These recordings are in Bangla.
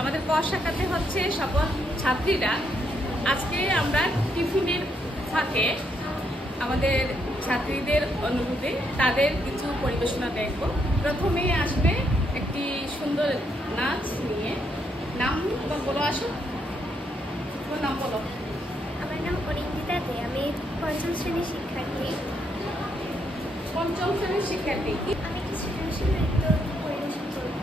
আমাদের ক শাখাতে হচ্ছে সকল ছাত্রীরা। আজকে আমরা টিফিনের ফাঁকে আমাদের ছাত্রীদের অনুভূতি, তাদের কিছু পরিবেশনা দেখব। প্রথমেই আসবে একটি সুন্দর নাচ নিয়ে। নাম বলো, আসো, তোমার নাম বলো। আমার নাম অরিন্দিতা দে, আমি পঞ্চম শ্রেণীর শিক্ষার্থী। পঞ্চম শ্রেণীর শিক্ষার্থী। আমি কিছু সৃজনশীল নৃত্য পরিবেশন করব।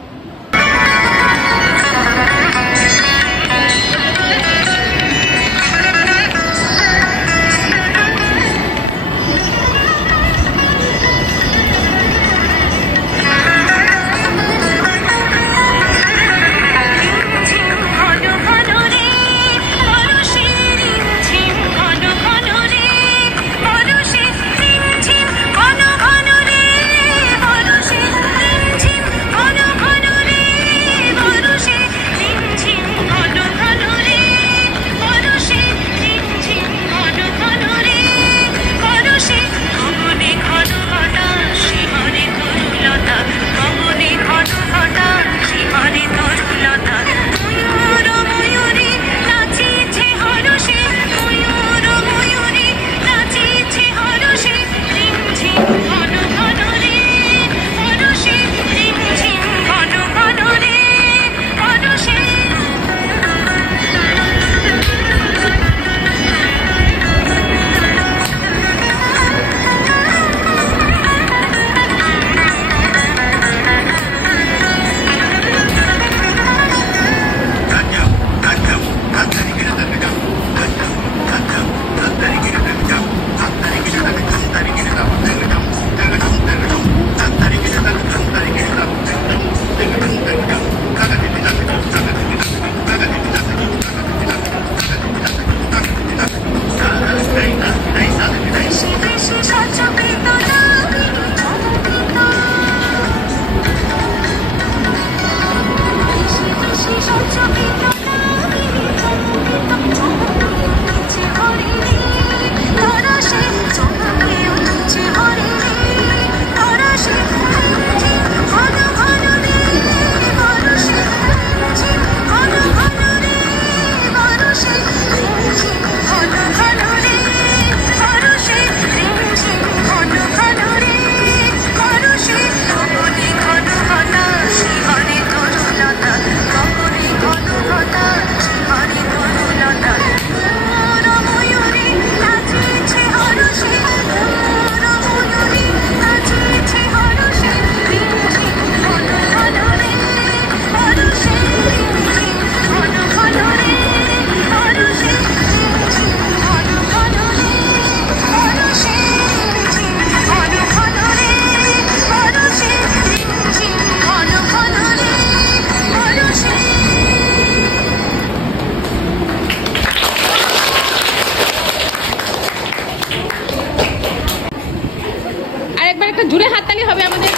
জুড়ে হাততালি হবে আমাদের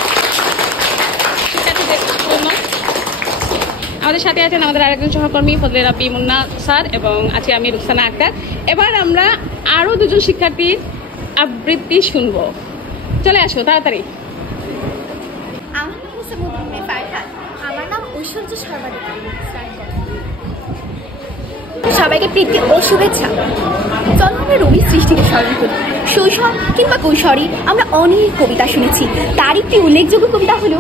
শিক্ষার্থীদের জন্য। আমাদের সাথে আছেন আমাদের আরেকজন সহকর্মী ফজলে রাব্বি মুন্না স্যার এবং আছি আমি রুকসানা আক্তার। এবার আমরা আরো দুজন শিক্ষার্থীর আবৃত্তি শুনবো। চলে আসো তাড়াতাড়ি। আমার নাম হচ্ছে মুবিন ফারহান। আমার নাম ঐশ্বর্য সর্বাধিক। সবাইকে প্রীতি ও শুভেচ্ছা। চলো আমরা রবি সৃষ্টিকে স্মরণ করি। শৈশব কিংবা কৈশোরে আমরা অনেক কবিতা শুনেছি। তার একটি উল্লেখযোগ্য কবিতা হলো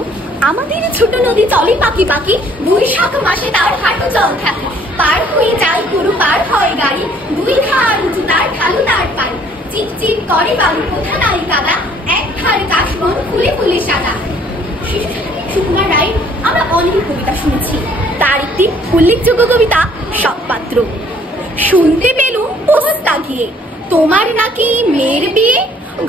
আমাদের ছোট নদী চলে পাখি পাখি, বৈশাখ মাসে তার হাঁটু জল থাকে, পার হয়ে যায় পুরো পার হয় গাড়ি, দুই ধার উঁচু তার ঢালু তার পাই, চিকচিক করে বাবু কোথা নাই কাদা, এক ধারে কাশবন ফুলে ফুলে সাদা। সুকুমার রায় আমরা অনেক কবিতা শুনেছি। তার একটি উল্লেখযোগ্য কবিতা সৎপাত্র। শুনতে পেলুম পোস্তা গিয়ে তোমার নাকি মেয়ের বিয়ে,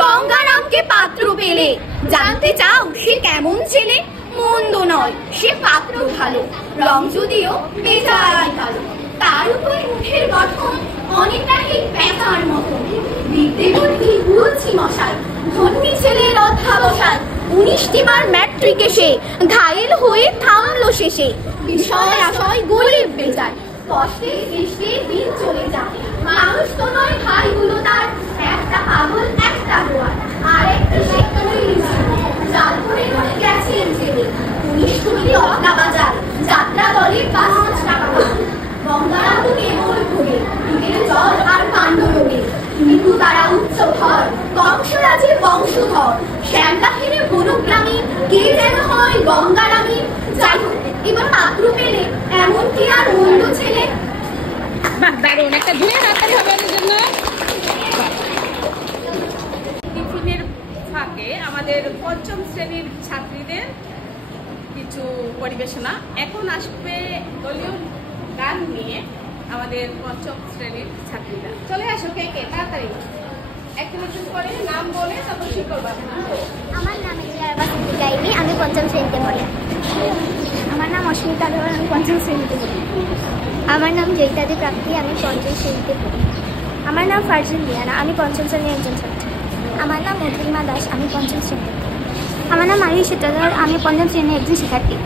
গঙ্গারামকে পাত্র পেলে জানতে চাও সে কেমন ছেলে, মন্দ নয় সে পাত্র ভালো, রং যদিও বেজায় ভালো, তার উপর মুখের গঠন অনেকটা ঠিক পেঁচার মতন, বিদ্যে বুদ্ধি বুঝছি মশাই, ধন্যী ছেলের অধ্যাবসায়, 19টি বার ম্যাট্রিক এসে ঘায়েল হয়ে থামলো শেষে, বিষয় আশয় গলে বেজায়, কষ্টে সৃষ্টে দিন চলে যায়, মানুষ তো নয় ভাইগুলো তার, একটা পাগল একটা গোয়ার, আর একটা সে জাল করে গেছেন জেলে, 19 কোটি অদলা বাজার, যাত্রা দলের 5 টাকা তারা উচ্চধর, কংসরাজের বংশধর, শ্যামবাহিনী বনগ্রামী, কে যেন হয় গঙ্গারামী। যাই হোক, এবার পাত্র পেলে এমন কি আর অন্য ছেলে। দারুণ একটা ধুয়ে হাততালি হবে এর জন্য। টিফিনের ফাঁকে আমাদের পঞ্চম শ্রেণীর ছাত্রীদের কিছু পরিবেশনা। এখন আসবে দলীয় গান নিয়ে আমাদের পঞ্চম শ্রেণীর ছাত্রীরা। চলে আসো, কে কে তাড়াতাড়ি একটু করে নাম বলে তারপর ঠিক করবা। আমার নাম গাইবি, আমি পঞ্চম শ্রেণীতে পড়ি। আমার নাম অস্মিতা আগরওয়াল, আমি পঞ্চম শ্রেণীতে পড়ি। আমার নাম জয়িতাদি প্রাপ্তি, আমি পঞ্চম শ্রেণীতে পড়ি। আমার নাম ফারজুন লিয়ানা, আমি পঞ্চম শ্রেণীর একজন ছাত্রী। আমার নাম মধুরিমা দাস, আমি পঞ্চম শ্রেণীতে পড়ি। আমার নাম আয়ুষ সূত্রধর, আমি পঞ্চম শ্রেণীর একজন শিক্ষার্থী।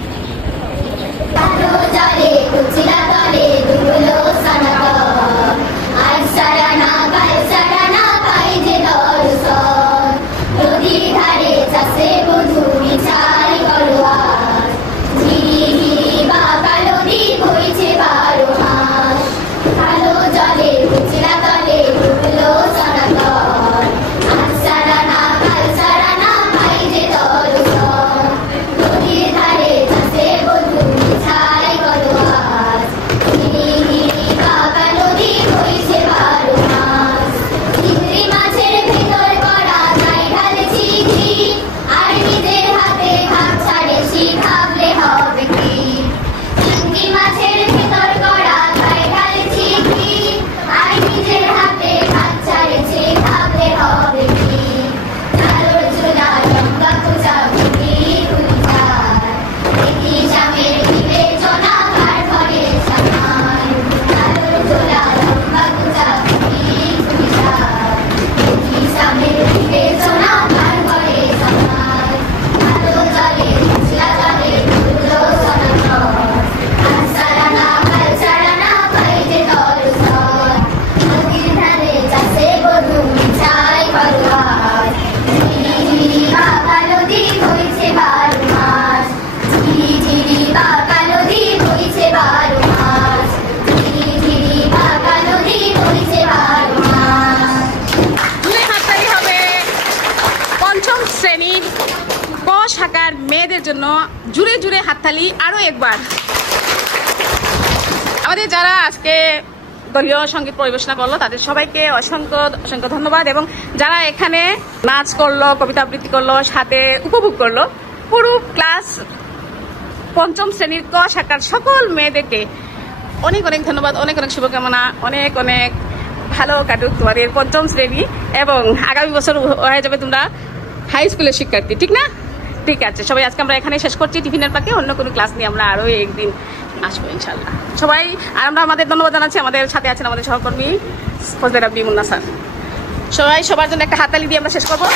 শাখার মেয়েদের জন্য জুড়ে জুড়ে হাততালি আরো একবার। আমাদের যারা আজকে দলীয় সঙ্গীত পরিবেশনা করলো তাদের সবাইকে অসংখ্য অসংখ্য ধন্যবাদ, এবং যারা এখানে নাচ করলো, কবিতা আবৃত্তি করলো, সাথে উপভোগ করলো, পুরো ক্লাস পঞ্চম শ্রেণীর ক শাখার সকল মেয়েদেরকে অনেক অনেক ধন্যবাদ, অনেক অনেক শুভকামনা। অনেক অনেক ভালো কাটুক তোমাদের পঞ্চম শ্রেণী, এবং আগামী বছর হয়ে যাবে তোমরা হাই স্কুলের শিক্ষার্থী, ঠিক না? ঠিক আছে সবাই, আজকে আমরা এখানে শেষ করছি টিফিনের পাকে। অন্য কোনো ক্লাস নিয়ে আমরা আরো একদিন আসবো ইনশাল্লাহ সবাই। আর আমরা আমাদের ধন্যবাদ জানাচ্ছি, আমাদের সাথে আছেন আমাদের সহকর্মী ফজলে রাব্বি মুন্না স্যার। সবাই সবার জন্য একটা হাততালি দিয়ে আমরা শেষ করবো।